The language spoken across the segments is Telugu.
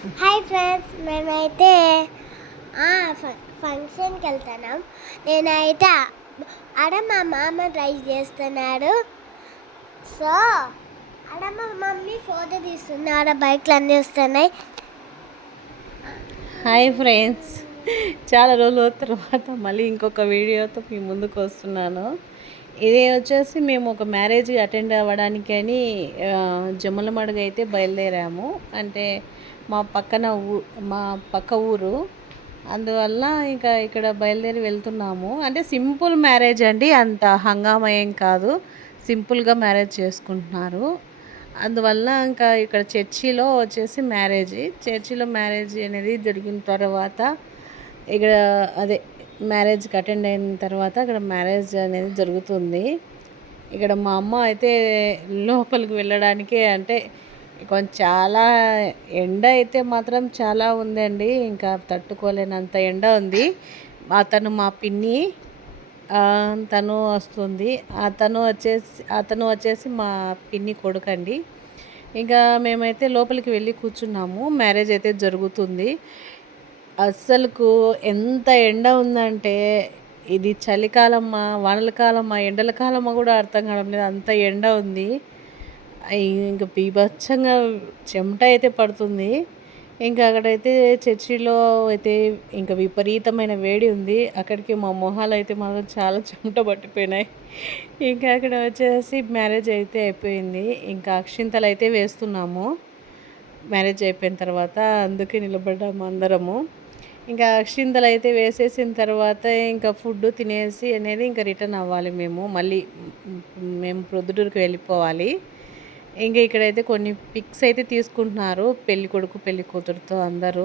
హాయ్ ఫ్రెండ్స్, మేమైతే ఫంక్షన్కి వెళ్తున్నాం. నేనైతే ఆడ మా మామ డ్రైవ్ చేస్తున్నాడు. సో ఆడ మా మమ్మీ ఫోటో తీస్తుంది. ఆడ బైక్లు అన్నీ వస్తున్నాయి. హాయ్ ఫ్రెండ్స్, చాలా రోజుల తర్వాత మళ్ళీ ఇంకొక వీడియోతో మీ ముందుకు వస్తున్నాను. ఇది వచ్చేసి మేము ఒక మ్యారేజ్ అటెండ్ అవ్వడానికి అని జమ్మలమడుగు అయితే బయలుదేరాము. అంటే మా పక్క ఊరు, అందువల్ల ఇంకా ఇక్కడ బయలుదేరి వెళ్తున్నాము. అంటే సింపుల్ మ్యారేజ్ అండి, అంత హంగామా ఏం కాదు, సింపుల్గా మ్యారేజ్ చేసుకుంటున్నారు. అందువల్ల ఇంకా ఇక్కడ చర్చిలో వచ్చేసి చర్చిలో మ్యారేజ్ అనేది జరిగిన తర్వాత ఇక్కడ మ్యారేజ్కి అటెండ్ అయిన తర్వాత అక్కడ మ్యారేజ్ అనేది జరుగుతుంది. ఇక్కడ మా అమ్మ అయితే లోపలికి వెళ్ళడానికి అంటే కొంచెం చాలా ఎండ అయితే మాత్రం చాలా ఉందండి, ఇంకా తట్టుకోలేనంత ఎండ ఉంది. మా పిన్ని తను వస్తుంది. అతను వచ్చేసి మా పిన్ని కొడుకండి. ఇంకా మేమైతే లోపలికి వెళ్ళి కూర్చున్నాము. మ్యారేజ్ అయితే జరుగుతుంది. అస్సలకు ఎంత ఎండ ఉందంటే ఇది చలికాలమా, వానల కాలమా, ఎండల కాలమా కూడా అర్థం కావడం లేదు, అంత ఎండ ఉంది. ఇంకా బీభత్సంగా చెమట అయితే పడుతుంది. ఇంకా అక్కడైతే చర్చిలో అయితే ఇంకా విపరీతమైన వేడి ఉంది. అక్కడికి మా మొహాలు అయితే మాత్రం చాలా చెమట పట్టిపోయినాయి. ఇంకా అక్కడ వచ్చేసి మ్యారేజ్ అయితే అయిపోయింది. ఇంకా అక్షింతలు అయితే వేస్తున్నాము. మ్యారేజ్ అయిపోయిన తర్వాత అందుకే నిలబడ్డాము అందరము. ఇంకా అక్షింతలు అయితే వేసేసిన తర్వాత ఇంకా ఫుడ్ తినేసి అనేది ఇంకా రిటర్న్ అవ్వాలి. మేము ప్రొద్దుటూరుకి వెళ్ళిపోవాలి. ఇంకా ఇక్కడైతే కొన్ని పిక్స్ అయితే తీసుకుంటున్నారు, పెళ్లి కొడుకు పెళ్లి కూతురుతో అందరూ.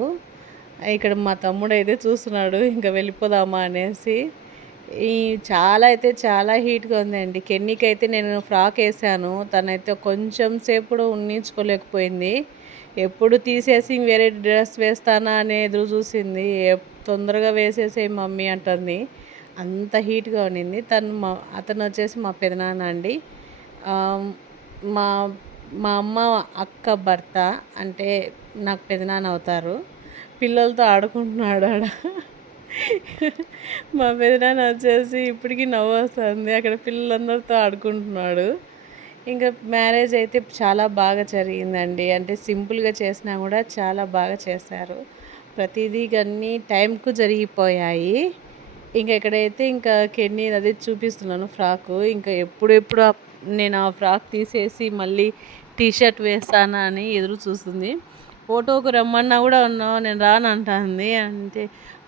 ఇక్కడ మా తమ్ముడు అయితే చూస్తున్నాడు ఇంకా వెళ్ళిపోదామా అనేసి. చాలా హీట్గా ఉందండి. కెన్నీకి అయితే నేను ఫ్రాక్ వేసాను, తనైతే కొంచెం సేపు కూడా ఉన్నించుకోలేకపోయింది. ఎప్పుడు తీసేసి వేరే డ్రెస్ వేస్తానా అని ఎదురు చూసింది. తొందరగా వేసేసే మమ్మీ అంటుంది, అంత హీట్గా ఉండింది. అతను వచ్చేసి మా పెదనాన్న అండి, మా మా అమ్మ అక్క భర్త, అంటే నాకు పెదనాన్న అవుతారు. పిల్లలతో ఆడుకుంటున్నాడు ఆడ. మా పెదనాన్న వచ్చేసి ఇప్పటికీ నవ్వు వస్తుంది, అక్కడ పిల్లలందరితో ఆడుకుంటున్నాడు. ఇంకా మ్యారేజ్ అయితే చాలా బాగా జరిగిందండి. అంటే సింపుల్గా చేసినా కూడా చాలా బాగా చేశారు. ప్రతిదీ అన్నీ టైంకు జరిగిపోయాయి. ఇంకా ఇక్కడైతే ఇంకా కెన్నీ అదే చూపిస్తున్నాను ఫ్రాకు. ఇంకా ఎప్పుడెప్పుడు నేను ఆ ఫ్రాక్ తీసేసి మళ్ళీ టీషర్ట్ వేస్తానా అని ఎదురు చూస్తుంది. ఫోటోకు రమ్మన్నా కూడా నేను రానంటుంది. అంటే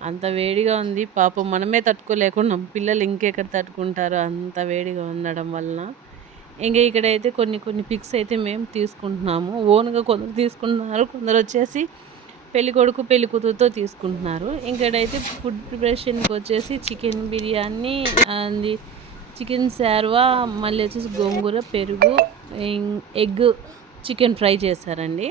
అంత వేడిగా ఉంది పాపం, మనమే తట్టుకోలేకున్నాం, పిల్లలు ఇంకెక్కడ తట్టుకుంటారు అంత వేడిగా ఉండడం వలన. ఇంకా ఇక్కడైతే కొన్ని పిక్స్ అయితే మేము తీసుకుంటున్నాము. ఓన్గా కొందరు తీసుకుంటున్నారు, కొందరు వచ్చేసి పెళ్లి కొడుకు పెళ్లి కూతురుతో తీసుకుంటున్నారు. ఇక్కడైతే ఫుడ్ ప్రిపరేషన్కి వచ్చేసి చికెన్ బిర్యానీ, చికెన్ శార్వా, మళ్ళీ వచ్చేసి గోంగూర, పెరుగు, ఎగ్ చికెన్ ఫ్రై చేశారండి.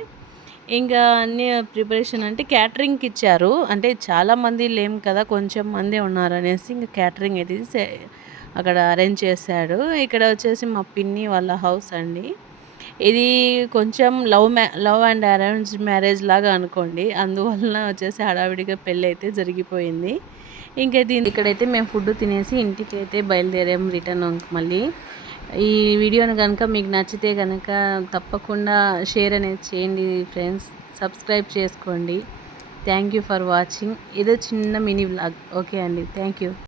ఇంకా అన్ని ప్రిపరేషన్ అంటే క్యాటరింగ్కి ఇచ్చారు. అంటే చాలామంది లేము కదా, కొంచెం మంది ఉన్నారనేసి ఇంకా క్యాటరింగ్ అయితే అక్కడ అరేంజ్ చేశాడు. ఇక్కడ వచ్చేసి మా పిన్ని వాళ్ళ హౌస్ అండి. ఇది కొంచెం లవ్ అండ్ అరేంజ్ మ్యారేజ్ లాగా అనుకోండి. అందువలన వచ్చేసి హడావిడిగా పెళ్ళి అయితే జరిగిపోయింది. ఇక్కడైతే మేము ఫుడ్ తినేసి ఇంటికి అయితే బయలుదేరాము రిటర్న్. మళ్ళీ ఈ వీడియోని కనుక మీకు నచ్చితే కనుక తప్పకుండా షేర్ అనేది చేయండి ఫ్రెండ్స్, సబ్స్క్రైబ్ చేసుకోండి. Thank you for watching. ఏదో చిన్న మినీ వ్లాగ్. ఓకే అండి, థ్యాంక్ యూ.